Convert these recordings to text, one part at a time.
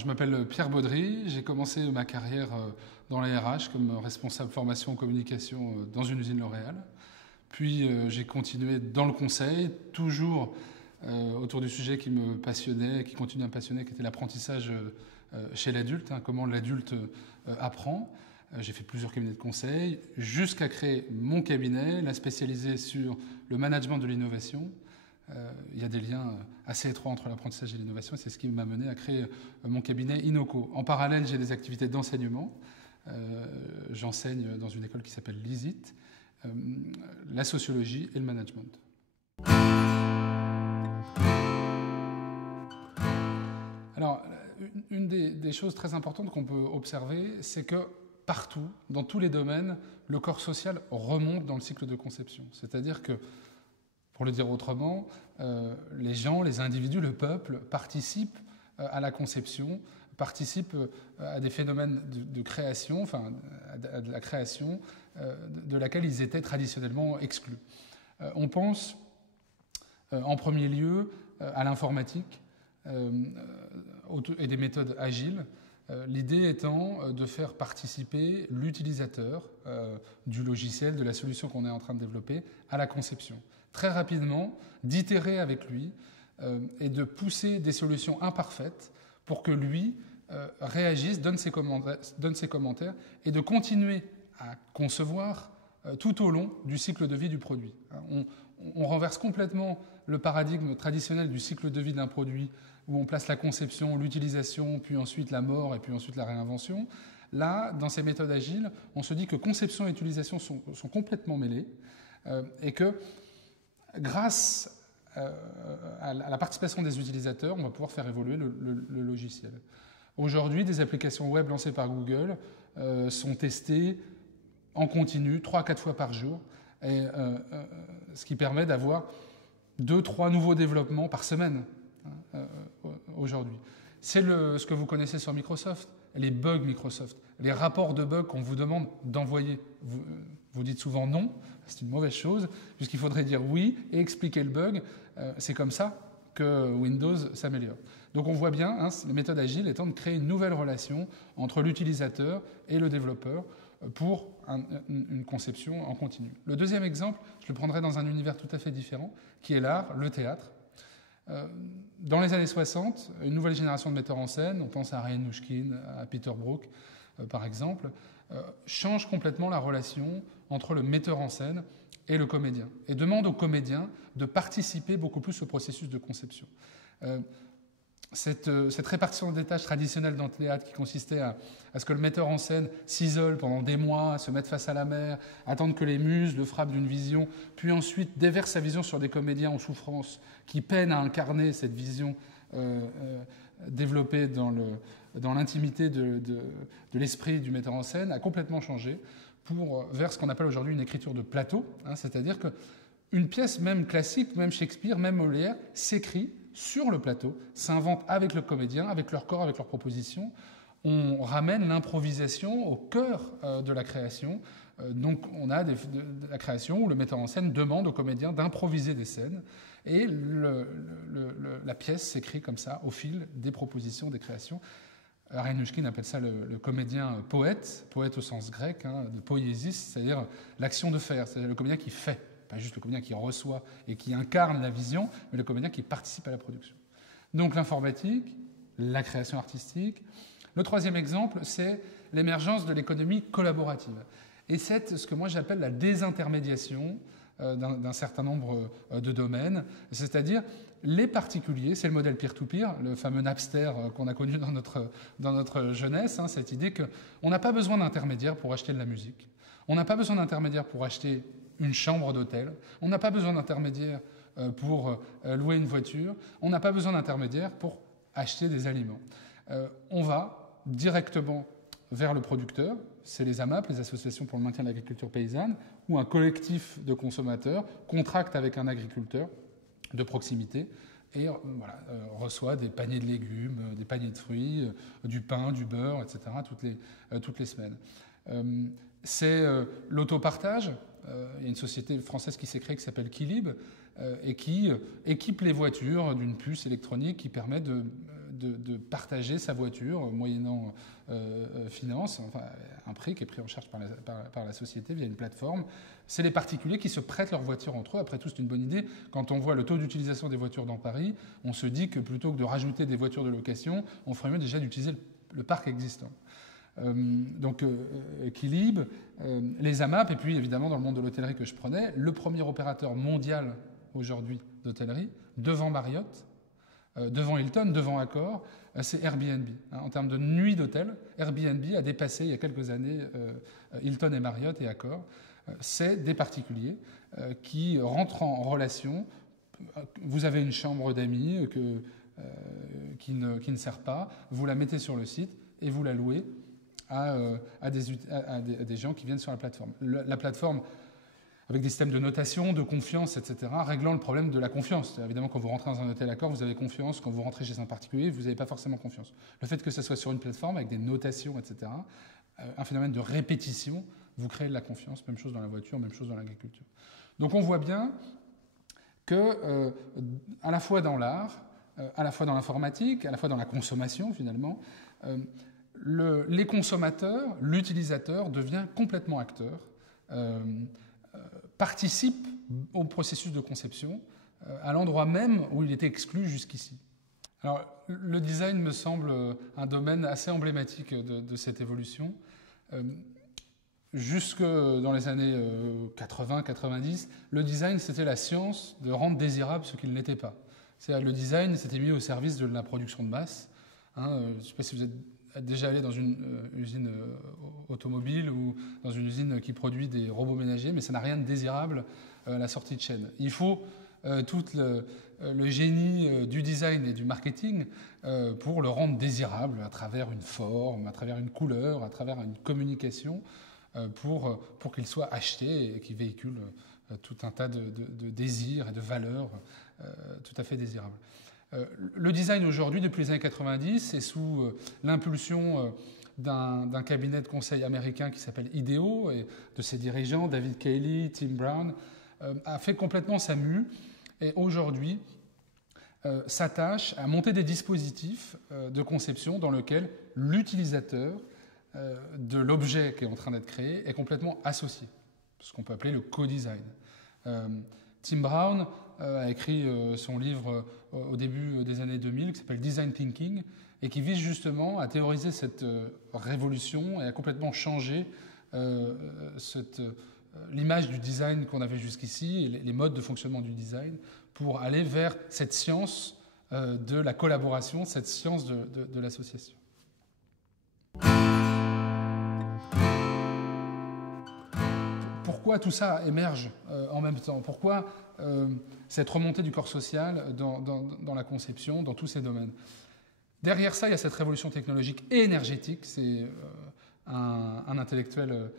je m'appelle Pierre Baudry, j'ai commencé ma carrière dans la RH comme responsable formation et communication dans une usine L'Oréal. Puis j'ai continué dans le conseil, toujours autour du sujet qui me passionnait, qui continue à me passionner, qui était l'apprentissage chez l'adulte, comment l'adulte apprend. J'ai fait plusieurs cabinets de conseil, jusqu'à créer mon cabinet, la spécialiser sur le management de l'innovation. Il y a des liens assez étroits entre l'apprentissage et l'innovation, et c'est ce qui m'a mené à créer mon cabinet Inoco. En parallèle, j'ai des activités d'enseignement. J'enseigne dans une école qui s'appelle l'ISIT, la sociologie et le management. Alors, une des choses très importantes qu'on peut observer, c'est que partout, dans tous les domaines, le corps social remonte dans le cycle de conception. C'est-à-dire que, pour le dire autrement, les gens, les individus, le peuple participent à la conception, participent à des phénomènes de création, enfin à de la création de laquelle ils étaient traditionnellement exclus. On pense en premier lieu à l'informatique et des méthodes agiles, l'idée étant de faire participer l'utilisateur du logiciel, de la solution qu'on est en train de développer, à la conception. Très rapidement, d'itérer avec lui et de pousser des solutions imparfaites pour que lui réagisse, donne ses commentaires et de continuer à concevoir tout au long du cycle de vie du produit. On renverse complètement le paradigme traditionnel du cycle de vie d'un produit où on place la conception, l'utilisation, puis ensuite la mort et puis ensuite la réinvention. Là, dans ces méthodes agiles, on se dit que conception et utilisation sont complètement mêlées et que grâce à la participation des utilisateurs, on va pouvoir faire évoluer le logiciel. Aujourd'hui, des applications web lancées par Google sont testées en continu, 3-4 fois par jour, et, ce qui permet d'avoir 2-3 nouveaux développements par semaine aujourd'hui. C'est ce que vous connaissez sur Microsoft, les bugs Microsoft, les rapports de bugs qu'on vous demande d'envoyer. Vous dites souvent non, c'est une mauvaise chose, puisqu'il faudrait dire oui et expliquer le bug. C'est comme ça que Windows s'améliore. Donc on voit bien, la méthode agile étant de créer une nouvelle relation entre l'utilisateur et le développeur pour une conception en continu. Le deuxième exemple, je le prendrai dans un univers tout à fait différent, qui est l'art, le théâtre. Dans les années 60, une nouvelle génération de metteurs en scène, on pense à Ryan Mushkin, à Peter Brook par exemple, change complètement la relation entre le metteur en scène et le comédien, et demande au comédien de participer beaucoup plus au processus de conception. Cette répartition des tâches traditionnelle dans le théâtre qui consistait à ce que le metteur en scène s'isole pendant des mois, se mette face à la mer, attendre que les muses le frappent d'une vision, puis ensuite déverse sa vision sur des comédiens en souffrance qui peinent à incarner cette vision développée dans l'intimité de l'esprit du metteur en scène, a complètement changé vers ce qu'on appelle aujourd'hui une écriture de plateau, c'est-à-dire qu'une pièce même classique, même Shakespeare, même Molière, s'écrit sur le plateau, s'invente avec le comédien, avec leur corps, avec leurs propositions. On ramène l'improvisation au cœur de la création. Donc on a de la création où le metteur en scène demande au comédien d'improviser des scènes et la pièce s'écrit comme ça au fil des propositions, des créations. Ryan Mushkin appelle ça le comédien poète au sens grec, de poiesis, c'est-à-dire l'action de faire, c'est-à-dire le comédien qui fait. Pas juste le comédien qui reçoit et qui incarne la vision, mais le comédien qui participe à la production. Donc l'informatique, la création artistique. Le troisième exemple, c'est l'émergence de l'économie collaborative. Et c'est ce que moi j'appelle la désintermédiation d'un certain nombre de domaines, c'est-à-dire les particuliers, c'est le modèle peer-to-peer, le fameux Napster qu'on a connu dans notre jeunesse, cette idée qu'on n'a pas besoin d'intermédiaire pour acheter de la musique, on n'a pas besoin d'intermédiaire pour acheter une chambre d'hôtel, on n'a pas besoin d'intermédiaire pour louer une voiture, on n'a pas besoin d'intermédiaire pour acheter des aliments. On va directement vers le producteur, c'est les AMAP, les associations pour le maintien de l'agriculture paysanne, où un collectif de consommateurs contracte avec un agriculteur de proximité et reçoit des paniers de légumes, des paniers de fruits, du pain, du beurre, etc., toutes les semaines. C'est l'autopartage. Il y a une société française qui s'est créée qui s'appelle Quilib et qui équipe les voitures d'une puce électronique qui permet de partager sa voiture moyennant finance, enfin, un prix qui est pris en charge par la société via une plateforme. C'est les particuliers qui se prêtent leur voiture entre eux. Après tout, c'est une bonne idée. Quand on voit le taux d'utilisation des voitures dans Paris, on se dit que plutôt que de rajouter des voitures de location, on ferait mieux déjà d'utiliser le parc existant. Donc Quilib, les AMAP, et puis évidemment dans le monde de l'hôtellerie que je prenais, le premier opérateur mondial aujourd'hui d'hôtellerie, devant Marriott, devant Hilton, devant Accor, c'est Airbnb. En termes de nuits d'hôtel, Airbnb a dépassé il y a quelques années Hilton et Marriott et Accor. C'est des particuliers qui rentrent en relation. Vous avez une chambre d'amis qui ne sert pas, vous la mettez sur le site et vous la louez à des gens qui viennent sur la plateforme. La plateforme, avec des systèmes de notation, de confiance, etc., réglant le problème de la confiance. Évidemment, quand vous rentrez dans un hôtel Accor, vous avez confiance. Quand vous rentrez chez un particulier, vous n'avez pas forcément confiance. Le fait que ce soit sur une plateforme, avec des notations, etc., un phénomène de répétition, vous créez de la confiance. Même chose dans la voiture, même chose dans l'agriculture. Donc on voit bien que, à la fois dans l'art, à la fois dans l'informatique, à la fois dans la consommation, finalement, les consommateurs, l'utilisateur devient complètement acteur, participe au processus de conception à l'endroit même où il était exclu jusqu'ici. Alors, le design me semble un domaine assez emblématique de cette évolution. Jusque dans les années 80-90, le design, c'était la science de rendre désirable ce qu'il n'était pas. C'est-à-dire, le design s'était mis au service de la production de masse. Je ne sais pas si vous êtes déjà allé dans une usine automobile ou dans une usine qui produit des robots ménagers, mais ça n'a rien de désirable à la sortie de chaîne. Il faut tout le génie du design et du marketing pour le rendre désirable à travers une forme, à travers une couleur, à travers une communication, pour qu'il soit acheté et qu'il véhicule tout un tas de désirs et de valeurs tout à fait désirables. Le design aujourd'hui, depuis les années 90, est sous l'impulsion d'un cabinet de conseil américain qui s'appelle IDEO et de ses dirigeants, David Cayley, Tim Brown, a fait complètement sa mue et aujourd'hui s'attache à monter des dispositifs de conception dans lesquels l'utilisateur de l'objet qui est en train d'être créé est complètement associé, ce qu'on peut appeler le co-design. Tim Brown a écrit son livre au début des années 2000 qui s'appelle Design Thinking et qui vise justement à théoriser cette révolution et à complètement changer l'image du design qu'on avait jusqu'ici et les modes de fonctionnement du design pour aller vers cette science de la collaboration, cette science de l'association. Pourquoi tout ça émerge en même temps? Pourquoi cette remontée du corps social dans la conception, dans tous ces domaines? Derrière ça, il y a cette révolution technologique et énergétique. C'est un intellectuel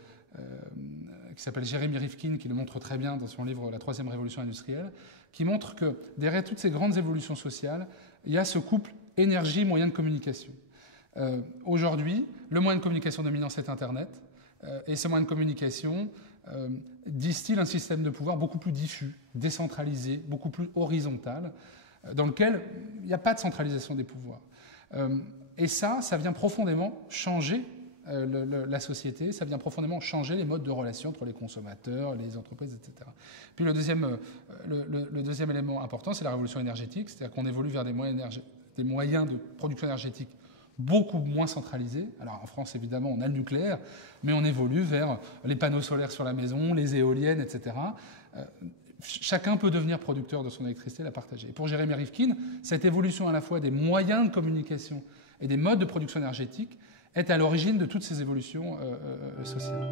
qui s'appelle Jeremy Rifkin qui le montre très bien dans son livre « La troisième révolution industrielle », qui montre que derrière toutes ces grandes évolutions sociales, il y a ce couple énergie-moyen de communication. Aujourd'hui, le moyen de communication dominant, c'est Internet. Et ce moyen de communication distille un système de pouvoir beaucoup plus diffus, décentralisé, beaucoup plus horizontal, dans lequel il n'y a pas de centralisation des pouvoirs. Et ça vient profondément changer la société, ça vient profondément changer les modes de relation entre les consommateurs, les entreprises, etc. Puis le deuxième élément important, c'est la révolution énergétique, c'est-à-dire qu'on évolue vers des moyens de production énergétique beaucoup moins centralisés. Alors en France, évidemment, on a le nucléaire, mais on évolue vers les panneaux solaires sur la maison, les éoliennes, etc. Chacun peut devenir producteur de son électricité et la partager. Et pour Jeremy Rifkin, cette évolution à la fois des moyens de communication et des modes de production énergétique est à l'origine de toutes ces évolutions sociales.